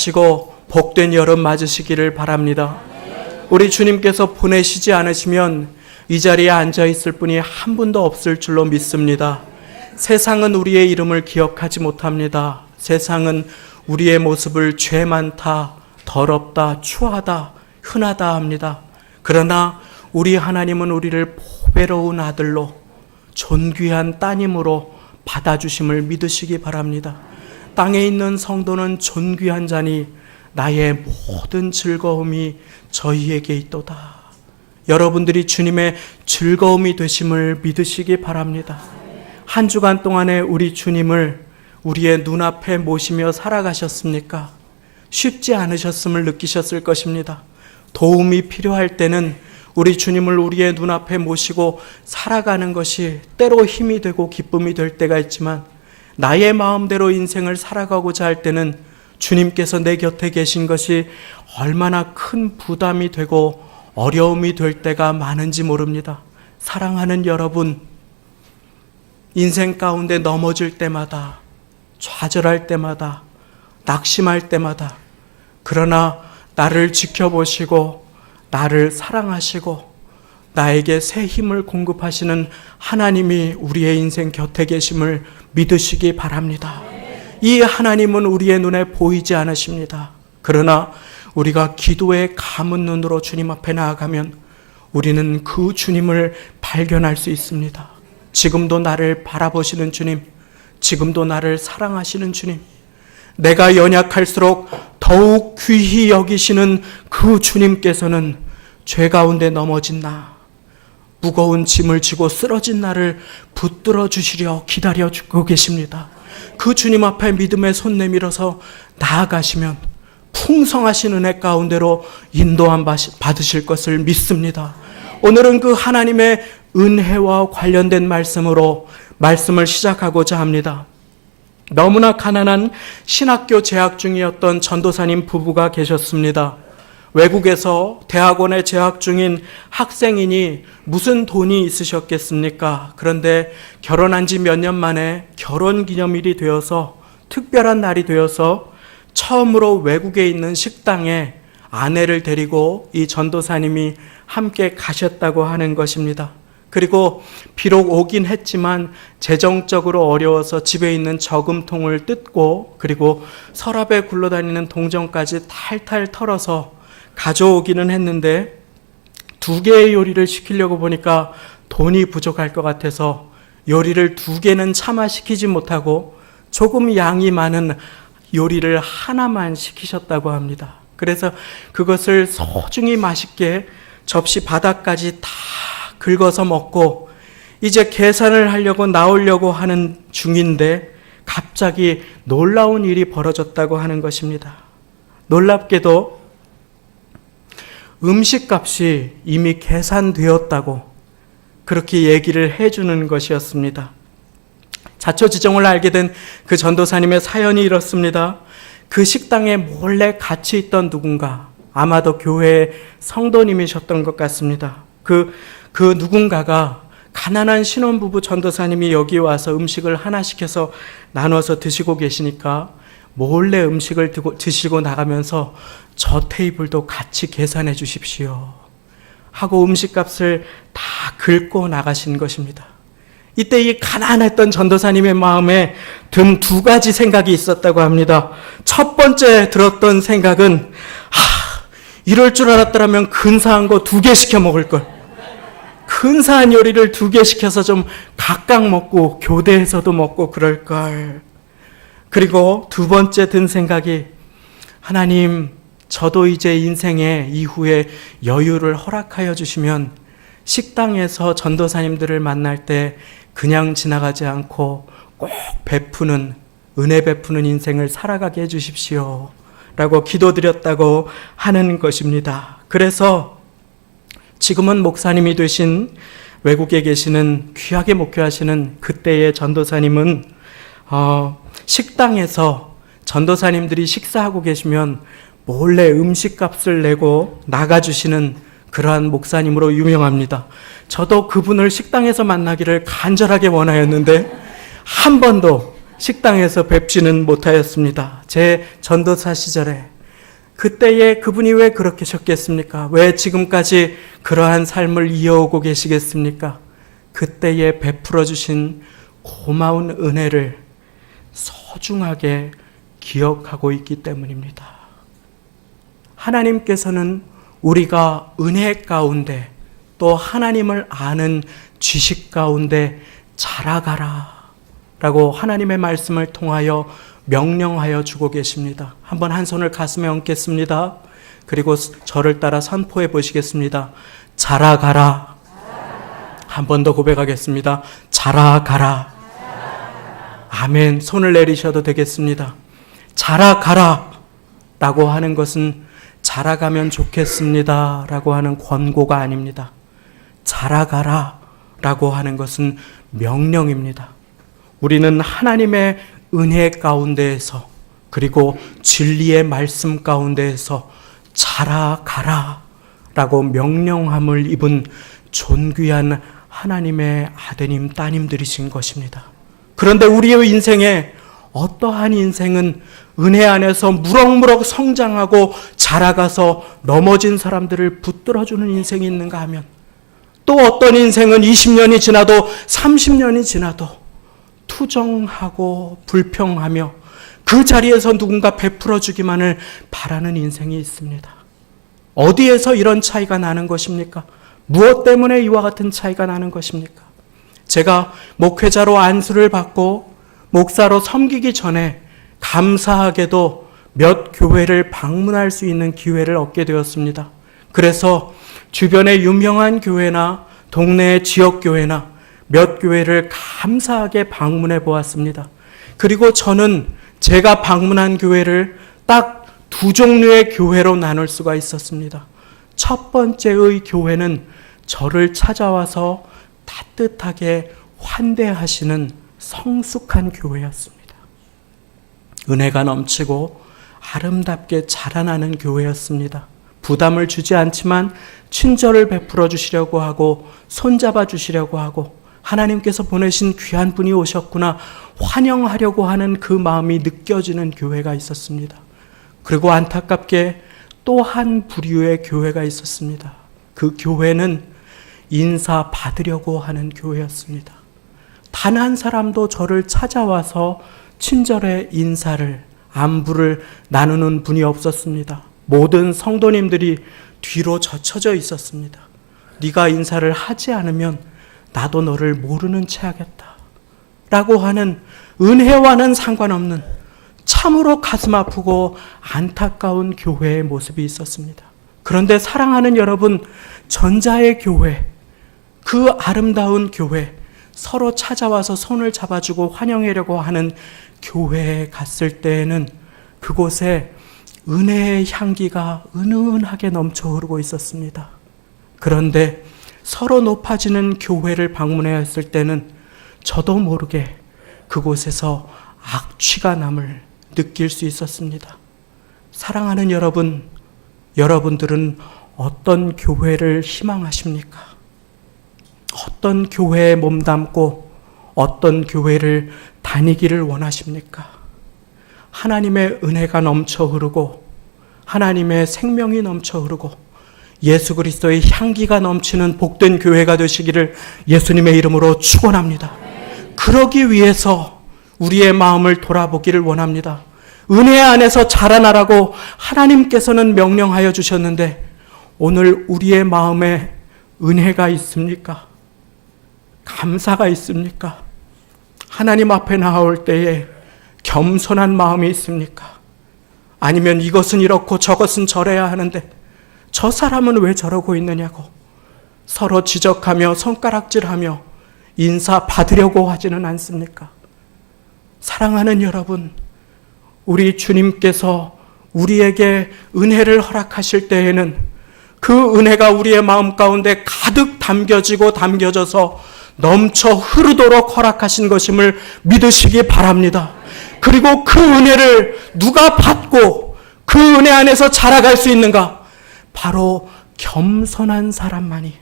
마시고 복된 여름 맞으시기를 바랍니다. 우리 주님께서 보내시지 않으시면 이 자리에 앉아 있을 분이 한 분도 없을 줄로 믿습니다. 세상은 우리의 이름을 기억하지 못합니다. 세상은 우리의 모습을 죄 많다, 더럽다, 추하다, 흔하다 합니다. 그러나 우리 하나님은 우리를 보배로운 아들로 존귀한 따님으로 받아주심을 믿으시기 바랍니다. 땅에 있는 성도는 존귀한 자니 나의 모든 즐거움이 저희에게 있도다. 여러분들이 주님의 즐거움이 되심을 믿으시기 바랍니다. 한 주간 동안에 우리 주님을 우리의 눈앞에 모시며 살아가셨습니까? 쉽지 않으셨음을 느끼셨을 것입니다. 도움이 필요할 때는 우리 주님을 우리의 눈앞에 모시고 살아가는 것이 때로 힘이 되고 기쁨이 될 때가 있지만, 나의 마음대로 인생을 살아가고자 할 때는 주님께서 내 곁에 계신 것이 얼마나 큰 부담이 되고 어려움이 될 때가 많은지 모릅니다. 사랑하는 여러분, 인생 가운데 넘어질 때마다, 좌절할 때마다, 낙심할 때마다, 그러나 나를 지켜보시고 나를 사랑하시고 나에게 새 힘을 공급하시는 하나님이 우리의 인생 곁에 계심을 믿으시기 바랍니다. 이 하나님은 우리의 눈에 보이지 않으십니다. 그러나 우리가 기도의 감은 눈으로 주님 앞에 나아가면 우리는 그 주님을 발견할 수 있습니다. 지금도 나를 바라보시는 주님, 지금도 나를 사랑하시는 주님, 내가 연약할수록 더욱 귀히 여기시는 그 주님께서는 죄 가운데 넘어진 나, 무거운 짐을 지고 쓰러진 나를 붙들어 주시려 기다려주고 계십니다. 그 주님 앞에 믿음의 손 내밀어서 나아가시면 풍성하신 은혜 가운데로 인도함 받으실 것을 믿습니다. 오늘은 그 하나님의 은혜와 관련된 말씀으로 말씀을 시작하고자 합니다. 너무나 가난한 신학교 재학 중이었던 전도사님 부부가 계셨습니다. 외국에서 대학원에 재학 중인 학생이니 무슨 돈이 있으셨겠습니까? 그런데 결혼한 지 몇 년 만에 결혼기념일이 되어서, 특별한 날이 되어서 처음으로 외국에 있는 식당에 아내를 데리고 이 전도사님이 함께 가셨다고 하는 것입니다. 그리고 비록 오긴 했지만 재정적으로 어려워서 집에 있는 저금통을 뜯고, 그리고 서랍에 굴러다니는 동전까지 탈탈 털어서 가져오기는 했는데 2개의 요리를 시키려고 보니까 돈이 부족할 것 같아서 요리를 2개는 차마 시키지 못하고 조금 양이 많은 요리를 하나만 시키셨다고 합니다. 그래서 그것을 소중히 맛있게 접시 바닥까지 다 긁어서 먹고 이제 계산을 하려고 나오려고 하는 중인데 갑자기 놀라운 일이 벌어졌다고 하는 것입니다. 놀랍게도 음식값이 이미 계산되었다고 그렇게 얘기를 해주는 것이었습니다. 자초지종을 알게 된 그 전도사님의 사연이 이렇습니다. 그 식당에 몰래 같이 있던 누군가, 아마도 교회의 성도님이셨던 것 같습니다. 그 누군가가 가난한 신혼부부 전도사님이 여기 와서 음식을 하나 시켜서 나눠서 드시고 계시니까 몰래 음식을 드시고 나가면서 저 테이블도 같이 계산해 주십시오 하고 음식값을 다 긁고 나가신 것입니다. 이때 이 가난했던 전도사님의 마음에 든 2가지 생각이 있었다고 합니다. 첫 번째 들었던 생각은, 이럴 줄 알았더라면 근사한 거 2개 시켜 먹을 걸. 근사한 요리를 2개 시켜서 좀 각각 먹고 교대해서도 먹고 그럴 걸. 그리고 2번째 든 생각이, 하나님, 저도 이제 인생의 이후에 여유를 허락하여 주시면 식당에서 전도사님들을 만날 때 그냥 지나가지 않고 꼭 베푸는, 은혜 베푸는 인생을 살아가게 해주십시오 라고 기도드렸다고 하는 것입니다. 그래서 지금은 목사님이 되신 외국에 계시는 귀하게 목회하시는 그때의 전도사님은 식당에서 전도사님들이 식사하고 계시면 몰래 음식값을 내고 나가주시는 그러한 목사님으로 유명합니다. 저도 그분을 식당에서 만나기를 간절하게 원하였는데 한 번도 식당에서 뵙지는 못하였습니다. 제 전도사 시절에 그때에 그분이 왜 그렇게 하셨겠습니까? 왜 지금까지 그러한 삶을 이어오고 계시겠습니까? 그때에 베풀어 주신 고마운 은혜를 소중하게 기억하고 있기 때문입니다. 하나님께서는 우리가 은혜 가운데 또 하나님을 아는 지식 가운데 자라가라 라고 하나님의 말씀을 통하여 명령하여 주고 계십니다. 한번 한 손을 가슴에 얹겠습니다. 그리고 저를 따라 선포해 보시겠습니다. 자라가라. 한 번 더 고백하겠습니다. 자라가라. 아멘. 손을 내리셔도 되겠습니다. 자라가라 라고 하는 것은 자라가면 좋겠습니다 라고 하는 권고가 아닙니다. 자라가라 라고 하는 것은 명령입니다. 우리는 하나님의 은혜 가운데에서 그리고 진리의 말씀 가운데에서 자라가라 라고 명령함을 입은 존귀한 하나님의 아드님 따님들이신 것입니다. 그런데 우리의 인생에 어떠한 인생은 은혜 안에서 무럭무럭 성장하고 자라가서 넘어진 사람들을 붙들어주는 인생이 있는가 하면 또 어떤 인생은 20년이 지나도 30년이 지나도 투정하고 불평하며 그 자리에서 누군가 베풀어주기만을 바라는 인생이 있습니다. 어디에서 이런 차이가 나는 것입니까? 무엇 때문에 이와 같은 차이가 나는 것입니까? 제가 목회자로 안수를 받고 목사로 섬기기 전에 감사하게도 몇 교회를 방문할 수 있는 기회를 얻게 되었습니다. 그래서 주변의 유명한 교회나 동네의 지역교회나 몇 교회를 감사하게 방문해 보았습니다. 그리고 저는 제가 방문한 교회를 딱 두 종류의 교회로 나눌 수가 있었습니다. 첫 번째의 교회는 저를 찾아와서 따뜻하게 환대하시는 성숙한 교회였습니다. 은혜가 넘치고 아름답게 자라나는 교회였습니다. 부담을 주지 않지만 친절을 베풀어 주시려고 하고 손잡아 주시려고 하고 하나님께서 보내신 귀한 분이 오셨구나 환영하려고 하는 그 마음이 느껴지는 교회가 있었습니다. 그리고 안타깝게 또 한 부류의 교회가 있었습니다. 그 교회는 인사 받으려고 하는 교회였습니다. 단 한 사람도 저를 찾아와서 친절의 인사를 안부를 나누는 분이 없었습니다. 모든 성도님들이 뒤로 젖혀져 있었습니다. 네가 인사를 하지 않으면 나도 너를 모르는 채 하겠다 라고 하는 은혜와는 상관없는 참으로 가슴 아프고 안타까운 교회의 모습이 있었습니다. 그런데 사랑하는 여러분, 전자의 교회, 그 아름다운 교회, 서로 찾아와서 손을 잡아주고 환영하려고 하는 교회에 갔을 때에는 그곳에 은혜의 향기가 은은하게 넘쳐 흐르고 있었습니다. 그런데 서로 높아지는 교회를 방문해야 했을 때는 저도 모르게 그곳에서 악취가 남을 느낄 수 있었습니다. 사랑하는 여러분, 여러분들은 어떤 교회를 희망하십니까? 어떤 교회에 몸담고 어떤 교회를 다니기를 원하십니까? 하나님의 은혜가 넘쳐 흐르고 하나님의 생명이 넘쳐 흐르고 예수 그리스도의 향기가 넘치는 복된 교회가 되시기를 예수님의 이름으로 축원합니다. 그러기 위해서 우리의 마음을 돌아보기를 원합니다. 은혜 안에서 자라나라고 하나님께서는 명령하여 주셨는데 오늘 우리의 마음에 은혜가 있습니까? 감사가 있습니까? 하나님 앞에 나올 때에 겸손한 마음이 있습니까? 아니면 이것은 이렇고 저것은 저래야 하는데 저 사람은 왜 저러고 있느냐고 서로 지적하며 손가락질하며 인사 받으려고 하지는 않습니까? 사랑하는 여러분, 우리 주님께서 우리에게 은혜를 허락하실 때에는 그 은혜가 우리의 마음 가운데 가득 담겨져서 넘쳐 흐르도록 허락하신 것임을 믿으시기 바랍니다. 그리고 그 은혜를 누가 받고 그 은혜 안에서 자라갈 수 있는가? 바로 겸손한 사람만이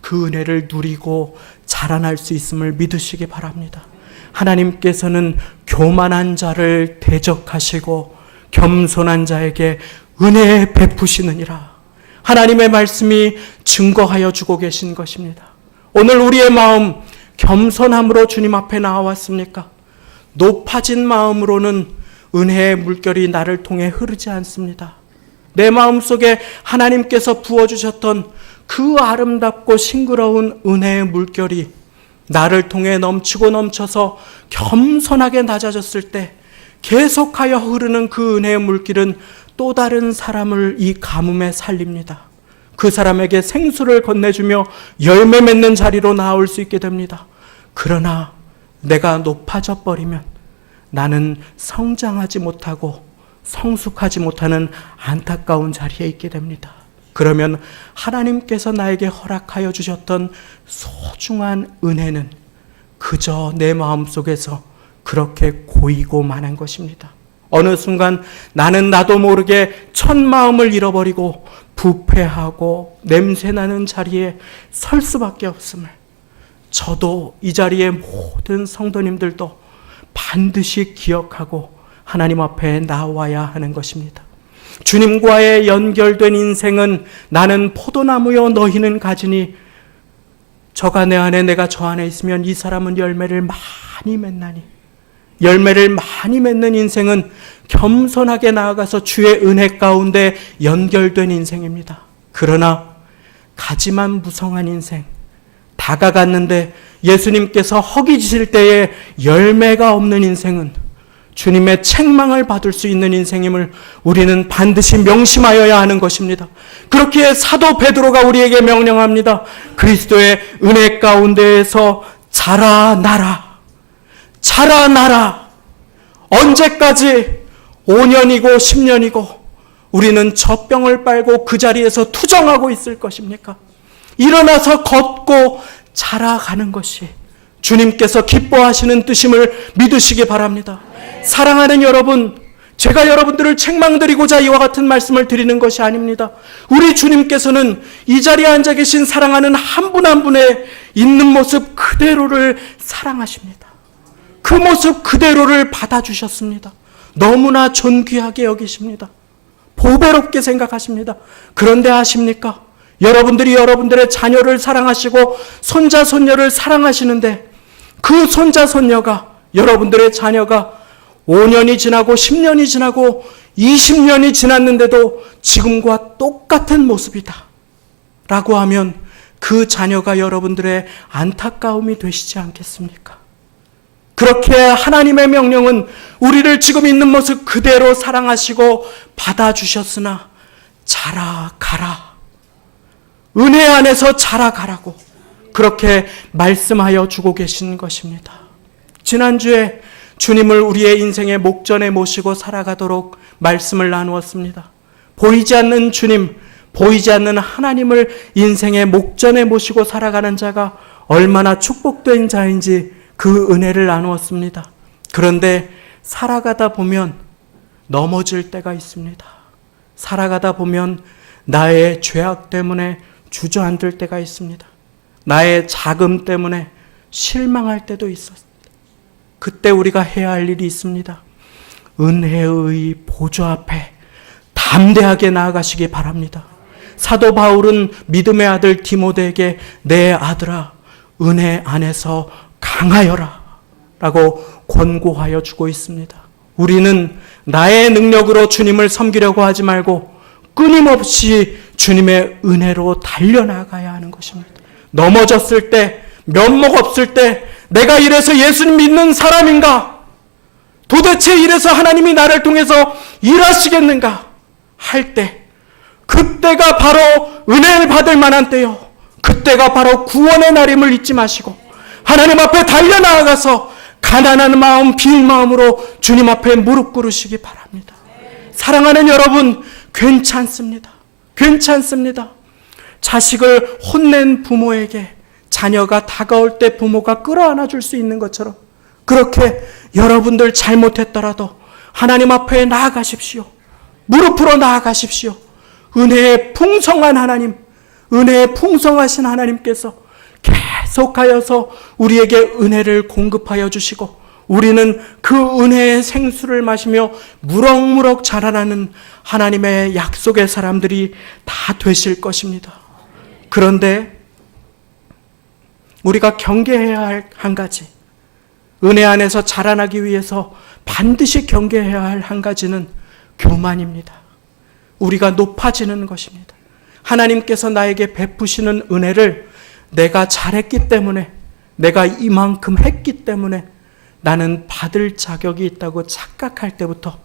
그 은혜를 누리고 자라날 수 있음을 믿으시기 바랍니다. 하나님께서는 교만한 자를 대적하시고 겸손한 자에게 은혜 베푸시느니라. 하나님의 말씀이 증거하여 주고 계신 것입니다. 오늘 우리의 마음 겸손함으로 주님 앞에 나와왔습니까? 높아진 마음으로는 은혜의 물결이 나를 통해 흐르지 않습니다. 내 마음속에 하나님께서 부어주셨던 그 아름답고 싱그러운 은혜의 물결이 나를 통해 넘치고 넘쳐서 겸손하게 낮아졌을 때 계속하여 흐르는 그 은혜의 물길은 또 다른 사람을 이 가뭄에 살립니다. 그 사람에게 생수를 건네주며 열매 맺는 자리로 나올 수 있게 됩니다. 그러나 내가 높아져 버리면 나는 성장하지 못하고 성숙하지 못하는 안타까운 자리에 있게 됩니다. 그러면 하나님께서 나에게 허락하여 주셨던 소중한 은혜는 그저 내 마음속에서 그렇게 고이고 마는 것입니다. 어느 순간 나는 나도 모르게 첫 마음을 잃어버리고 부패하고 냄새나는 자리에 설 수밖에 없음을, 저도 이 자리에 모든 성도님들도 반드시 기억하고 하나님 앞에 나와야 하는 것입니다. 주님과의 연결된 인생은 나는 포도나무요 너희는 가지니 저가 내 안에 내가 저 안에 있으면 이 사람은 열매를 많이 맺나니, 열매를 많이 맺는 인생은 겸손하게 나아가서 주의 은혜 가운데 연결된 인생입니다. 그러나 가지만 무성한 인생, 다가갔는데 예수님께서 허기지실 때에 열매가 없는 인생은 주님의 책망을 받을 수 있는 인생임을 우리는 반드시 명심하여야 하는 것입니다. 그렇기에 사도 베드로가 우리에게 명령합니다. 그리스도의 은혜 가운데에서 자라나라. 자라나라. 언제까지 5년이고 10년이고 우리는 젖병을 빨고 그 자리에서 투정하고 있을 것입니까? 일어나서 걷고 자라가는 것이 주님께서 기뻐하시는 뜻임을 믿으시기 바랍니다. 사랑하는 여러분, 제가 여러분들을 책망드리고자 이와 같은 말씀을 드리는 것이 아닙니다. 우리 주님께서는 이 자리에 앉아 계신 사랑하는 한 분 한 분의 있는 모습 그대로를 사랑하십니다. 그 모습 그대로를 받아주셨습니다. 너무나 존귀하게 여기십니다. 보배롭게 생각하십니다. 그런데 아십니까? 여러분들이 여러분들의 자녀를 사랑하시고 손자 손녀를 사랑하시는데 그 손자 손녀가, 여러분들의 자녀가 5년이 지나고 10년이 지나고 20년이 지났는데도 지금과 똑같은 모습이다 라고 하면 그 자녀가 여러분들의 안타까움이 되시지 않겠습니까? 그렇게 하나님의 명령은 우리를 지금 있는 모습 그대로 사랑하시고 받아주셨으나 자라가라, 은혜 안에서 자라가라고 그렇게 말씀하여 주고 계신 것입니다. 지난주에 주님을 우리의 인생의 목전에 모시고 살아가도록 말씀을 나누었습니다. 보이지 않는 주님, 보이지 않는 하나님을 인생의 목전에 모시고 살아가는 자가 얼마나 축복된 자인지 그 은혜를 나누었습니다. 그런데 살아가다 보면 넘어질 때가 있습니다. 살아가다 보면 나의 죄악 때문에 주저앉을 때가 있습니다. 나의 자금 때문에 실망할 때도 있었습니다. 그때 우리가 해야 할 일이 있습니다. 은혜의 보좌 앞에 담대하게 나아가시기 바랍니다. 사도 바울은 믿음의 아들 디모데에게 내 아들아 은혜 안에서 강하여라 라고 권고하여 주고 있습니다. 우리는 나의 능력으로 주님을 섬기려고 하지 말고 끊임없이 주님의 은혜로 달려나가야 하는 것입니다. 넘어졌을 때, 면목 없을 때 내가 이래서 예수님 믿는 사람인가? 도대체 이래서 하나님이 나를 통해서 일하시겠는가? 할 때, 그때가 바로 은혜를 받을 만한 때요. 그때가 바로 구원의 날임을 잊지 마시고 하나님 앞에 달려나가서 가난한 마음, 빈 마음으로 주님 앞에 무릎 꿇으시기 바랍니다. 사랑하는 여러분, 괜찮습니다. 괜찮습니다. 자식을 혼낸 부모에게 자녀가 다가올 때 부모가 끌어안아 줄 수 있는 것처럼 그렇게 여러분들 잘못했더라도 하나님 앞에 나아가십시오. 무릎으로 나아가십시오. 은혜의 풍성한 하나님, 은혜의 풍성하신 하나님께서 계속하여서 우리에게 은혜를 공급하여 주시고 우리는 그 은혜의 생수를 마시며 무럭무럭 자라나는 하나님의 약속의 사람들이 다 되실 것입니다. 그런데 우리가 경계해야 할 한 가지, 은혜 안에서 자라나기 위해서 반드시 경계해야 할 한 가지는 교만입니다. 우리가 높아지는 것입니다. 하나님께서 나에게 베푸시는 은혜를 내가 잘했기 때문에, 내가 이만큼 했기 때문에 나는 받을 자격이 있다고 착각할 때부터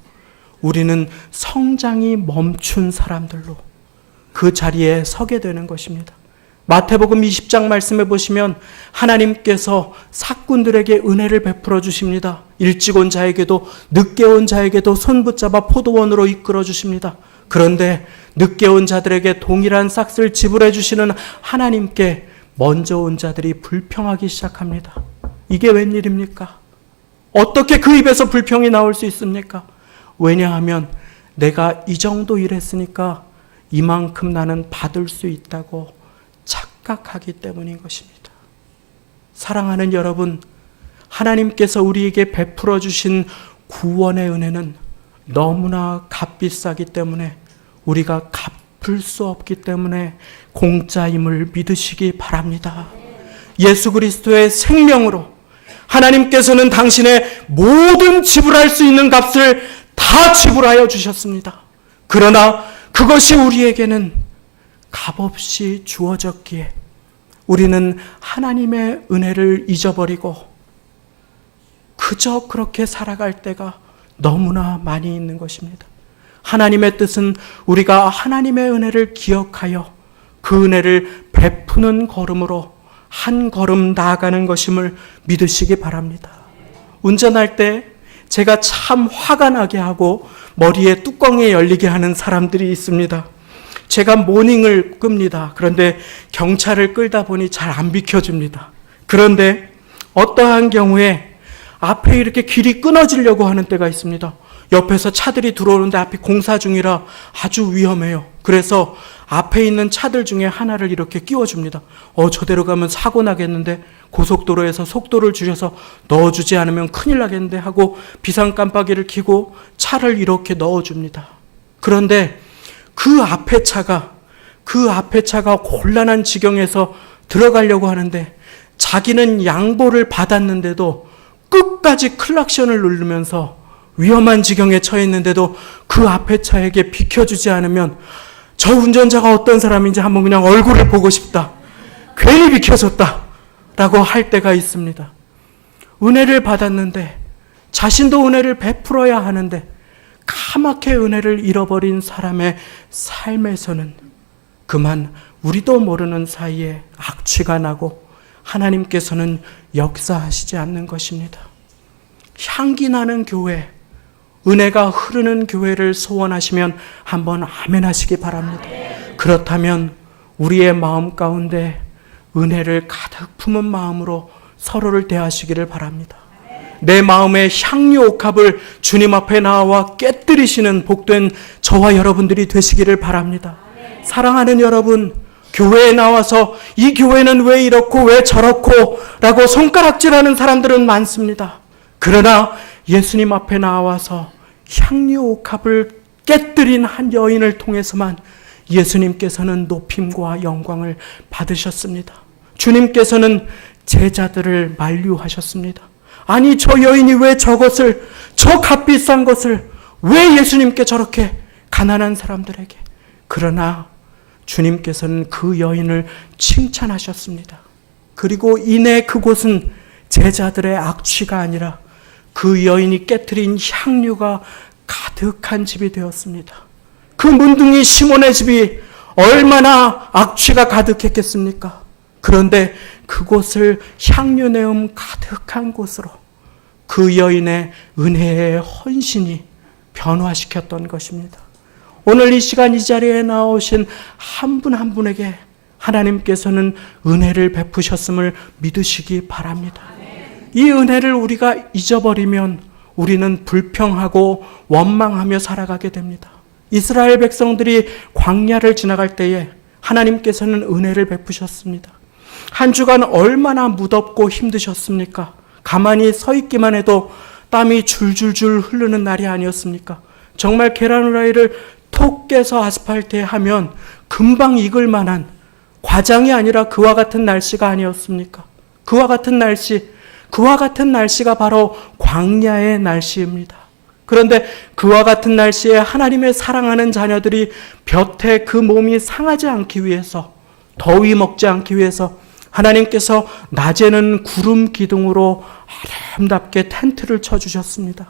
우리는 성장이 멈춘 사람들로 그 자리에 서게 되는 것입니다. 마태복음 20장 말씀해 보시면 하나님께서 사꾼들에게 은혜를 베풀어 주십니다. 일찍 온 자에게도 늦게 온 자에게도 손 붙잡아 포도원으로 이끌어 주십니다. 그런데 늦게 온 자들에게 동일한 싹스를 지불해 주시는 하나님께 먼저 온 자들이 불평하기 시작합니다. 이게 웬일입니까? 어떻게 그 입에서 불평이 나올 수 있습니까? 왜냐하면 내가 이 정도 일했으니까 이만큼 나는 받을 수 있다고 착각하기 때문인 것입니다. 사랑하는 여러분, 하나님께서 우리에게 베풀어 주신 구원의 은혜는 너무나 값비싸기 때문에, 우리가 갚을 수 없기 때문에 공짜임을 믿으시기 바랍니다. 예수 그리스도의 생명으로 하나님께서는 당신의 모든 지불할 수 있는 값을 다 지불하여 주셨습니다. 그러나 그것이 우리에게는 값없이 주어졌기에 우리는 하나님의 은혜를 잊어버리고 그저 그렇게 살아갈 때가 너무나 많이 있는 것입니다. 하나님의 뜻은 우리가 하나님의 은혜를 기억하여 그 은혜를 베푸는 걸음으로 한 걸음 나아가는 것임을 믿으시기 바랍니다. 운전할 때 제가 참 화가 나게 하고 머리에 뚜껑이 열리게 하는 사람들이 있습니다. 제가 모닝을 끕니다. 그런데 경차를 끌다 보니 잘 안 비켜줍니다. 그런데 어떠한 경우에 앞에 이렇게 길이 끊어지려고 하는 때가 있습니다. 옆에서 차들이 들어오는데 앞이 공사 중이라 아주 위험해요. 그래서 앞에 있는 차들 중에 하나를 이렇게 끼워줍니다. 저대로 가면 사고 나겠는데, 고속도로에서 속도를 줄여서 넣어주지 않으면 큰일 나겠는데 하고 비상 깜빡이를 켜고 차를 이렇게 넣어줍니다. 그런데 그 앞에 차가 곤란한 지경에서 들어가려고 하는데 자기는 양보를 받았는데도 끝까지 클락션을 누르면서 위험한 지경에 처해 있는데도 그 앞에 차에게 비켜주지 않으면 저 운전자가 어떤 사람인지 한번 그냥 얼굴을 보고 싶다, 괜히 비켜줬다 라고 할 때가 있습니다. 은혜를 받았는데, 자신도 은혜를 베풀어야 하는데 까맣게 은혜를 잃어버린 사람의 삶에서는 그만 우리도 모르는 사이에 악취가 나고 하나님께서는 역사하시지 않는 것입니다. 향기 나는 교회, 은혜가 흐르는 교회를 소원하시면 한번 아멘 하시기 바랍니다. 그렇다면 우리의 마음 가운데 은혜를 가득 품은 마음으로 서로를 대하시기를 바랍니다. 내 마음의 향유 옥합을 주님 앞에 나와 깨뜨리시는 복된 저와 여러분들이 되시기를 바랍니다. 사랑하는 여러분, 교회에 나와서 이 교회는 왜 이렇고 왜 저렇고 라고 손가락질하는 사람들은 많습니다. 그러나 예수님 앞에 나와서 향유 옥합을 깨뜨린 한 여인을 통해서만 예수님께서는 높임과 영광을 받으셨습니다. 주님께서는 제자들을 만류하셨습니다. 아니, 저 여인이 왜 저것을, 저 값비싼 것을 왜 예수님께 저렇게 가난한 사람들에게. 그러나 주님께서는 그 여인을 칭찬하셨습니다. 그리고 이내 그곳은 제자들의 악취가 아니라 그 여인이 깨트린 향유가 가득한 집이 되었습니다. 그 문둥이 시몬의 집이 얼마나 악취가 가득했겠습니까? 그런데 그곳을 향유 내음 가득한 곳으로 그 여인의 은혜의 헌신이 변화시켰던 것입니다. 오늘 이 시간 이 자리에 나오신 한 분 한 분에게 하나님께서는 은혜를 베푸셨음을 믿으시기 바랍니다. 이 은혜를 우리가 잊어버리면 우리는 불평하고 원망하며 살아가게 됩니다. 이스라엘 백성들이 광야를 지나갈 때에 하나님께서는 은혜를 베푸셨습니다. 한 주간 얼마나 무덥고 힘드셨습니까? 가만히 서 있기만 해도 땀이 줄줄줄 흐르는 날이 아니었습니까? 정말 계란 후라이를 톡 깨서 아스팔트에 하면 금방 익을 만한 과장이 아니라 그와 같은 날씨가 아니었습니까? 그와 같은 날씨가 바로 광야의 날씨입니다. 그런데 그와 같은 날씨에 하나님의 사랑하는 자녀들이 볕에 그 몸이 상하지 않기 위해서, 더위 먹지 않기 위해서 하나님께서 낮에는 구름 기둥으로 아름답게 텐트를 쳐주셨습니다.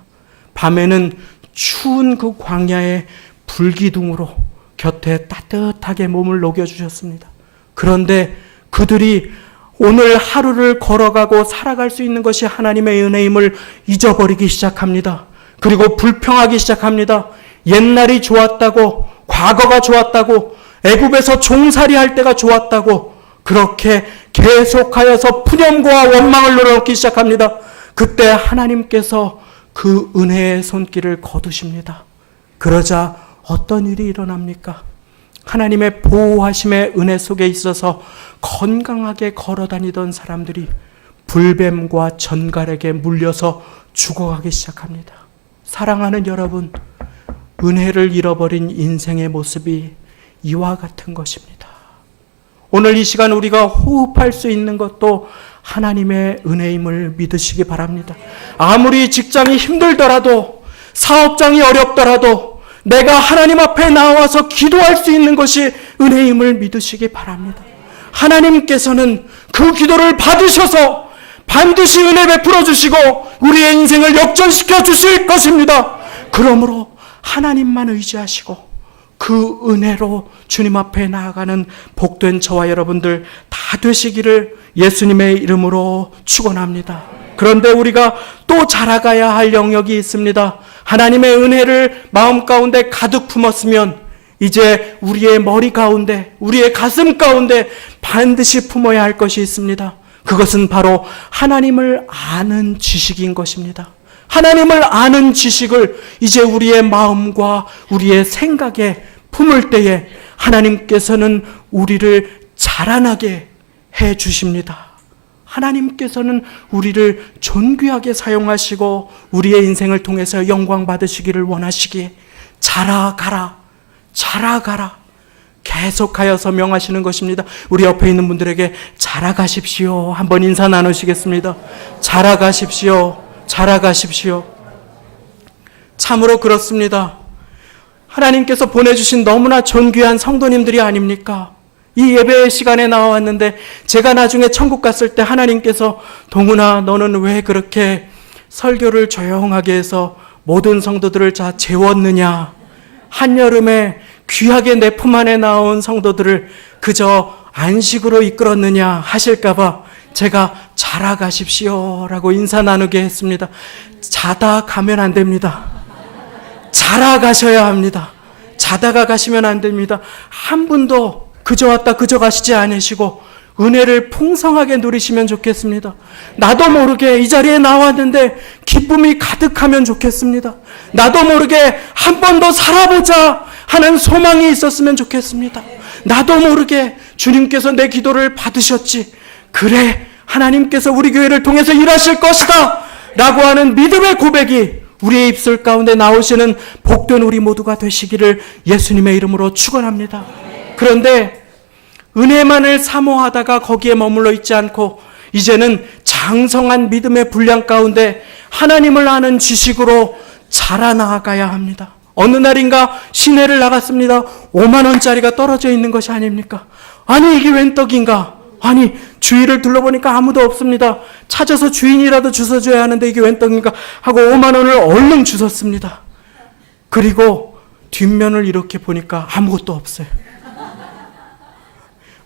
밤에는 추운 그 광야의 불기둥으로 곁에 따뜻하게 몸을 녹여주셨습니다. 그런데 그들이 오늘 하루를 걸어가고 살아갈 수 있는 것이 하나님의 은혜임을 잊어버리기 시작합니다. 그리고 불평하기 시작합니다. 옛날이 좋았다고, 과거가 좋았다고, 애굽에서 종살이 할 때가 좋았다고, 그렇게 계속하여서 푸념과 원망을 늘어놓기 시작합니다. 그때 하나님께서 그 은혜의 손길을 거두십니다. 그러자 어떤 일이 일어납니까? 하나님의 보호하심의 은혜 속에 있어서 건강하게 걸어다니던 사람들이 불뱀과 전갈에게 물려서 죽어가기 시작합니다. 사랑하는 여러분, 은혜를 잃어버린 인생의 모습이 이와 같은 것입니다. 오늘 이 시간 우리가 호흡할 수 있는 것도 하나님의 은혜임을 믿으시기 바랍니다. 아무리 직장이 힘들더라도, 사업장이 어렵더라도 내가 하나님 앞에 나와서 기도할 수 있는 것이 은혜임을 믿으시기 바랍니다. 하나님께서는 그 기도를 받으셔서 반드시 은혜 베풀어 주시고 우리의 인생을 역전시켜 주실 것입니다. 그러므로 하나님만 의지하시고 그 은혜로 주님 앞에 나아가는 복된 저와 여러분들 다 되시기를 예수님의 이름으로 축원합니다. 그런데 우리가 또 자라가야 할 영역이 있습니다. 하나님의 은혜를 마음 가운데 가득 품었으면 이제 우리의 머리 가운데, 우리의 가슴 가운데 반드시 품어야 할 것이 있습니다. 그것은 바로 하나님을 아는 지식인 것입니다. 하나님을 아는 지식을 이제 우리의 마음과 우리의 생각에 품을 때에 하나님께서는 우리를 자라나게 해 주십니다. 하나님께서는 우리를 존귀하게 사용하시고 우리의 인생을 통해서 영광 받으시기를 원하시기에 자라가라, 자라가라 계속하여서 명하시는 것입니다. 우리 옆에 있는 분들에게 자라가십시오. 한번 인사 나누시겠습니다. 자라가십시오. 자라가십시오. 참으로 그렇습니다. 하나님께서 보내주신 너무나 존귀한 성도님들이 아닙니까? 이 예배 시간에 나왔는데 제가 나중에 천국 갔을 때 하나님께서 동훈아 너는 왜 그렇게 설교를 조용하게 해서 모든 성도들을 다 재웠느냐, 한여름에 귀하게 내 품 안에 나온 성도들을 그저 안식으로 이끌었느냐 하실까봐 제가 자라가십시오 라고 인사 나누게 했습니다. 자다 가면 안 됩니다. 자라가셔야 합니다. 자다가 가시면 안 됩니다. 한 분도 그저 왔다 그저 가시지 않으시고 은혜를 풍성하게 누리시면 좋겠습니다. 나도 모르게 이 자리에 나왔는데 기쁨이 가득하면 좋겠습니다. 나도 모르게 한 번 더 살아보자 하는 소망이 있었으면 좋겠습니다. 나도 모르게 주님께서 내 기도를 받으셨지, 그래 하나님께서 우리 교회를 통해서 일하실 것이다 라고 하는 믿음의 고백이 우리의 입술 가운데 나오시는 복된 우리 모두가 되시기를 예수님의 이름으로 축원합니다. 그런데 은혜만을 사모하다가 거기에 머물러 있지 않고 이제는 장성한 믿음의 분량 가운데 하나님을 아는 지식으로 자라나가야 합니다. 어느 날인가 시내를 나갔습니다. 5만 원짜리가 떨어져 있는 것이 아닙니까? 아니 이게 웬 떡인가? 아니 주위를 둘러보니까 아무도 없습니다. 찾아서 주인이라도 주워줘야 하는데 이게 웬 떡인가 하고 5만 원을 얼른 주웠습니다. 그리고 뒷면을 이렇게 보니까 아무것도 없어요.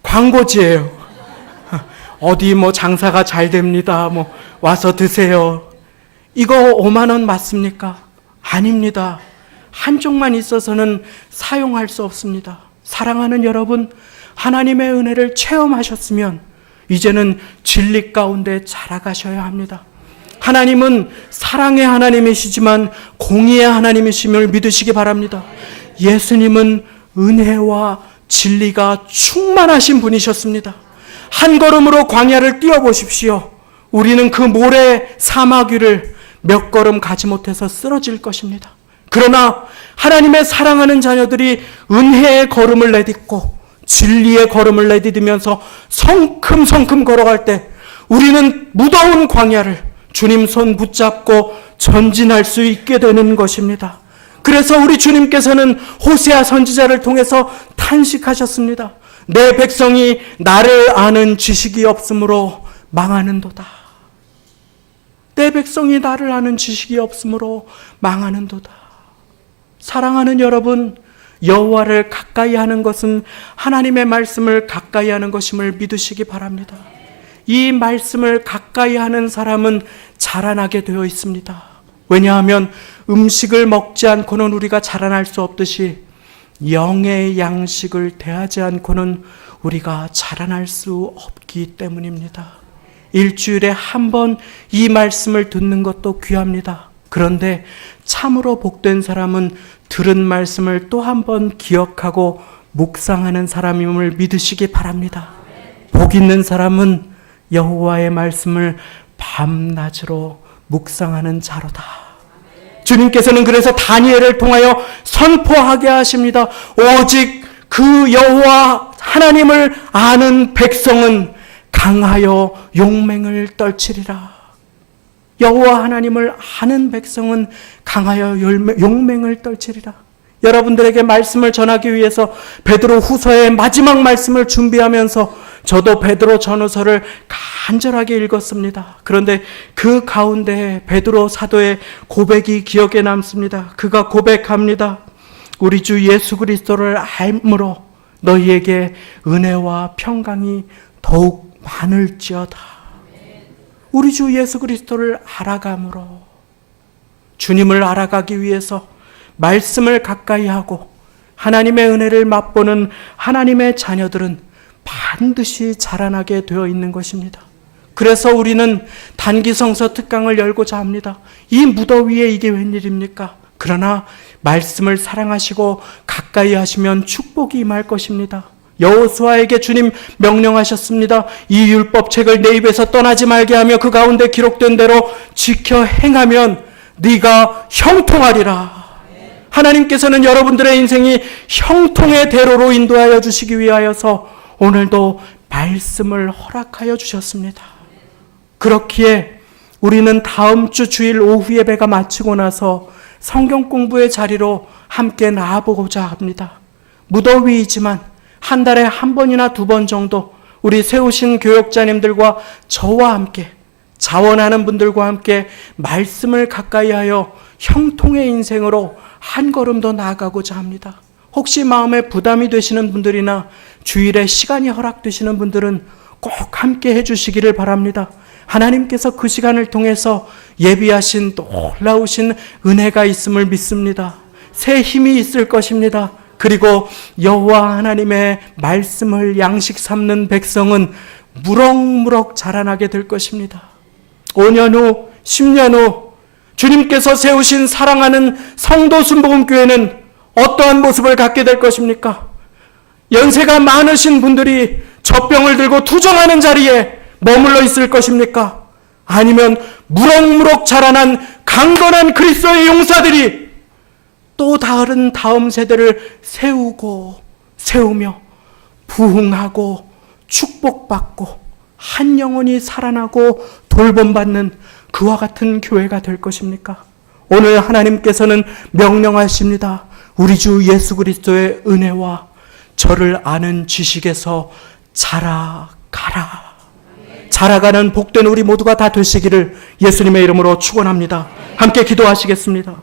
광고지예요. 어디 뭐 장사가 잘 됩니다. 뭐 와서 드세요. 이거 5만 원 맞습니까? 아닙니다. 한쪽만 있어서는 사용할 수 없습니다. 사랑하는 여러분, 하나님의 은혜를 체험하셨으면 이제는 진리 가운데 자라가셔야 합니다. 하나님은 사랑의 하나님이시지만 공의의 하나님이심을 믿으시기 바랍니다. 예수님은 은혜와 진리가 충만하신 분이셨습니다. 한 걸음으로 광야를 뛰어보십시오. 우리는 그 모래 사막 위를 몇 걸음 가지 못해서 쓰러질 것입니다. 그러나 하나님의 사랑하는 자녀들이 은혜의 걸음을 내딛고 진리의 걸음을 내딛으면서 성큼성큼 걸어갈 때 우리는 무더운 광야를 주님 손 붙잡고 전진할 수 있게 되는 것입니다. 그래서 우리 주님께서는 호세아 선지자를 통해서 탄식하셨습니다. 내 백성이 나를 아는 지식이 없으므로 망하는도다. 내 백성이 나를 아는 지식이 없으므로 망하는도다. 사랑하는 여러분, 여호와를 가까이 하는 것은 하나님의 말씀을 가까이 하는 것임을 믿으시기 바랍니다. 이 말씀을 가까이 하는 사람은 자라나게 되어 있습니다. 왜냐하면 음식을 먹지 않고는 우리가 자라날 수 없듯이 영의 양식을 대하지 않고는 우리가 자라날 수 없기 때문입니다. 일주일에 한 번 이 말씀을 듣는 것도 귀합니다. 그런데 참으로 복된 사람은 들은 말씀을 또 한 번 기억하고 묵상하는 사람임을 믿으시기 바랍니다. 복 있는 사람은 여호와의 말씀을 밤낮으로 묵상하는 자로다. 주님께서는 그래서 다니엘을 통하여 선포하게 하십니다. 오직 그 여호와 하나님을 아는 백성은 강하여 용맹을 떨치리라. 여호와 하나님을 아는 백성은 강하여 용맹을 떨치리라. 여러분들에게 말씀을 전하기 위해서 베드로 후서의 마지막 말씀을 준비하면서 저도 베드로 전후서를 간절하게 읽었습니다. 그런데 그 가운데 베드로 사도의 고백이 기억에 남습니다. 그가 고백합니다. 우리 주 예수 그리스도를 알므로 너희에게 은혜와 평강이 더욱 많을지어다. 우리 주 예수 그리스도를 알아감으로, 주님을 알아가기 위해서 말씀을 가까이 하고 하나님의 은혜를 맛보는 하나님의 자녀들은 반드시 자라나게 되어 있는 것입니다. 그래서 우리는 단기성서 특강을 열고자 합니다. 이 무더위에 이게 웬일입니까? 그러나 말씀을 사랑하시고 가까이 하시면 축복이 임할 것입니다. 여호수아에게 주님 명령하셨습니다. 이 율법책을 내 입에서 떠나지 말게 하며 그 가운데 기록된 대로 지켜 행하면 네가 형통하리라. 하나님께서는 여러분들의 인생이 형통의 대로로 인도하여 주시기 위하여서 오늘도 말씀을 허락하여 주셨습니다. 그렇기에 우리는 다음 주 주일 오후 예배가 마치고 나서 성경 공부의 자리로 함께 나아보고자 합니다. 무더위이지만 한 달에 한 번이나 두 번 정도 우리 세우신 교역자님들과 저와 함께 자원하는 분들과 함께 말씀을 가까이 하여 형통의 인생으로 한 걸음 더 나아가고자 합니다. 혹시 마음에 부담이 되시는 분들이나 주일에 시간이 허락되시는 분들은 꼭 함께 해주시기를 바랍니다. 하나님께서 그 시간을 통해서 예비하신 놀라우신 은혜가 있음을 믿습니다. 새 힘이 있을 것입니다. 그리고 여호와 하나님의 말씀을 양식 삼는 백성은 무럭무럭 자라나게 될 것입니다. 5년 후, 10년 후 주님께서 세우신 사랑하는 성도 순복음교회는 어떠한 모습을 갖게 될 것입니까? 연세가 많으신 분들이 젖병을 들고 투정하는 자리에 머물러 있을 것입니까? 아니면 무럭무럭 자라난 강건한 그리스도의 용사들이 또 다른 다음 세대를 세우며 부흥하고 축복받고 한 영혼이 살아나고 돌봄받는 그와 같은 교회가 될 것입니까? 오늘 하나님께서는 명령하십니다. 우리 주 예수 그리스도의 은혜와 저를 아는 지식에서 자라가라. 자라가는 복된 우리 모두가 다 되시기를 예수님의 이름으로 축원합니다. 함께 기도하시겠습니다.